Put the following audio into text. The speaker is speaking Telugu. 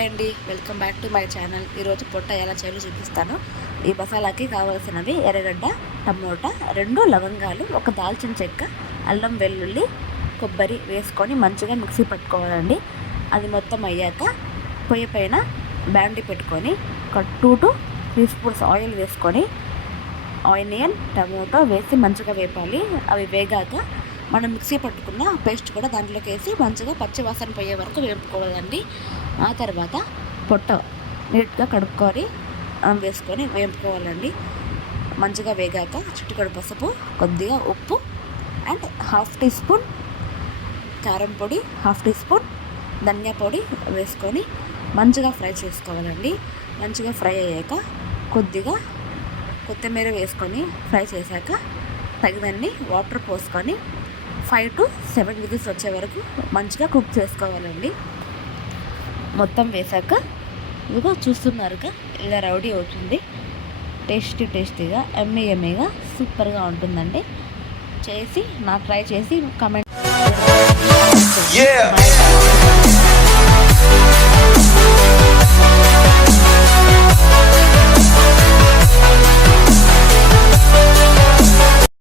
హాయ్ అండి, welcome back to my channel. ఈరోజు పొట్ట ఎలా చేయాలో చూపిస్తాను. ఈ మసాలాకి కావాల్సినవి ఎర్రగడ్డ, టమోటా, 2 లవంగాలు, ఒక దాల్చిన చెక్క, అల్లం వెల్లుల్లి, కొబ్బరి వేసుకొని మంచిగా మిక్సీ పట్టుకోవాలండి. అది మొత్తం అయ్యాక పొయ్యి పైన బ్యాండీ పెట్టుకొని ఒక 2 to 3 స్పూన్స్ ఆయిల్ వేసుకొని ఆనియన్, టమోటా వేసి మంచిగా వేపాలి. అవి వేగాక మనం మిక్సీ పట్టుకున్న పేస్ట్ కూడా దాంట్లోకి వేసి మంచిగా పచ్చి వాసన పోయే వరకు వేపుకోవాలండి. ఆ తర్వాత పొట్ట నీట్గా కడుక్కొని వేసుకొని వేపుకోవాలండి. మంచిగా వేగాక చిటికెడు పసుపు, కొద్దిగా ఉప్పు అండ్ 1/2 టీ స్పూన్ కారం పొడి, 1/2 టీ స్పూన్ ధనియా పొడి వేసుకొని మంచిగా ఫ్రై చేసుకోవాలండి. మంచిగా ఫ్రై అయ్యాక కొద్దిగా కొత్తిమీర వేసుకొని ఫ్రై చేశాక తగినన్ని వాటర్ పోసుకొని 5 to 7 విజిల్స్ వచ్చే వరకు మంచిగా కుక్ చేసుకోవాలండి. మొత్తం వేసాక ఇదిగో చూస్తున్నారుగా ఇలా రౌడీ అవుతుంది. టేస్టీగా ఎమ్మీగా సూపర్గా ఉంటుందండి. చేసి ట్రై చేసి కామెంట్